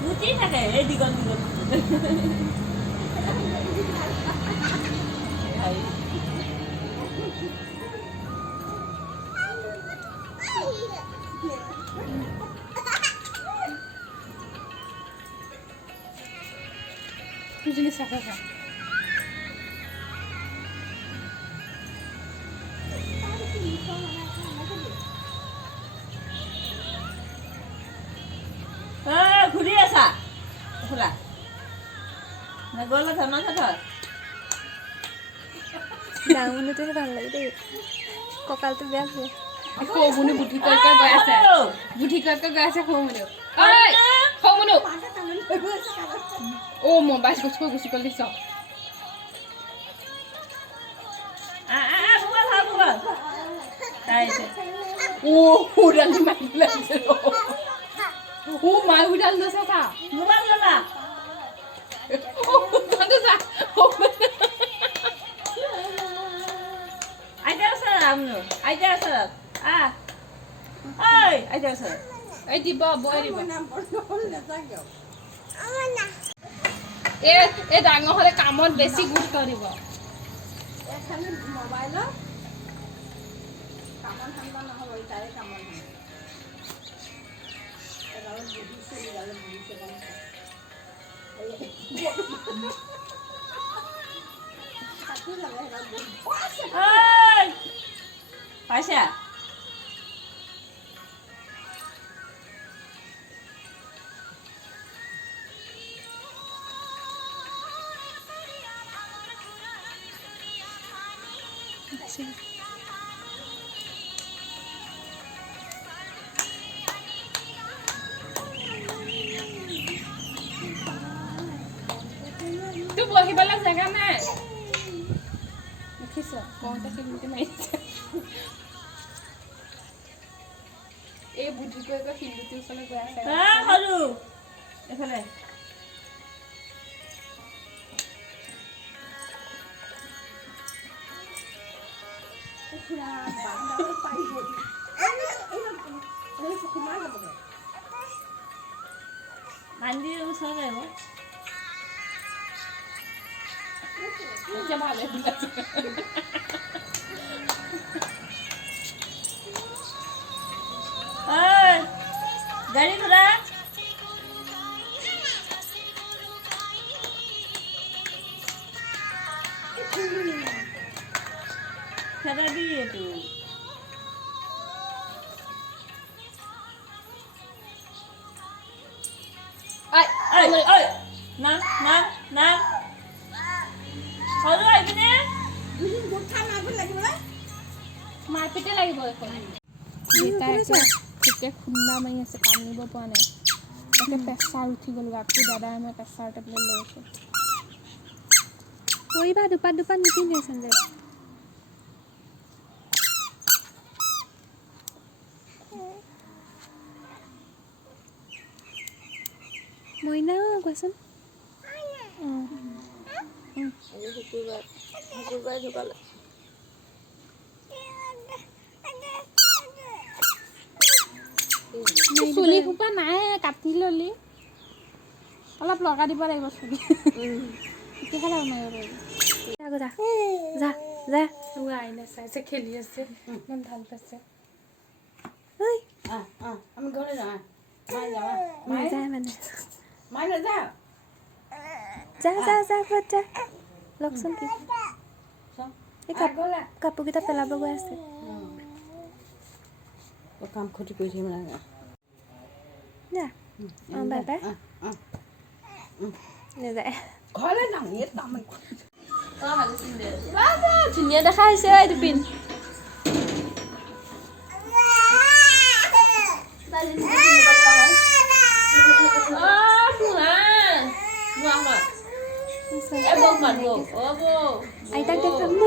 মুটি থাকে এই দীঘল দীঘল দুজনী চাফা খা ঘূৰি আছা খোলা গ'ল ধৰ্মা ধৰ ডাঙৰটোহে ভাল লাগে দেই কঁকালটো বেয়া আছে সৌমুনি বুদ্ধি কৰি গৈ আছে বুদ্ধি কৰি গৈ আছে সৌমুনি সৌমুনি অ' মোবাইল গুচি গ'ল দিছ উড়ালি মাৰি লাগিছে মাই উড়াল দিছে চা মোবাইল ল'লা আইতাৰ ওচৰত আমনো আইতাৰ ওচৰত ঐ আইতাৰ ওচৰত এই দিব বৈ দিব এই ডাঙৰ হ'লে কামত বেছি গুৰুত্ব দিব মোবাইলত কামত ঠাণ্ডা নহ'ব তাৰে কামত পাইছা তো বহিবলৈ জেগা নাই দেখিছ কওঁতে শিলগুটি মাৰিছে এই বুদ্ধি কৰি শিলগুটিৰ ওচৰলৈ গৈ আছে সৰু এইফালে মান্দিৰ ওচৰত আহিব এতিয়া ভালে ওলাইছে গাড়ী ঘোঁৰা খেদা দিয়ে এইটো নাম নাম নাম সৰু আহিবিনে মাৰপিটে লাগিব এখন তেতিয়া খুন্দা মাৰি আছে কান্দিব পৰা নাই তাকে প্ৰেছাৰ উঠি গ'ল আকৌ দাদাই মই প্ৰেছাৰ টেবলেট লৈ আছোঁ কৰিবা দুপাত নিপিন্ধে চেন্দেল মইনা কোৱাচোন শুকুৰবাৰে ঢুকালে চুলি সোপা নাই কাটি ললি অলপ লগাই দিব লাগিব চুলি তেতিয়াহে লগ মাৰিব পাৰিব যা যা আইনে চাইছে খেলি আছে ইমান ভাল পাইছে আমি ঘৰলৈ যাওঁ নাযায় মানে মাই নাযাওঁ যা লগচোন কি এই কাপোৰকেইটা পেলাব গৈ আছে কাম ক্ষতি কৰি থাকিব লাগে যা বাই বাই নাযায় ঘৰলৈ যাওঁ ধুনীয়া দেখা হৈছে এইটো পিন আইতাক দেখাম ন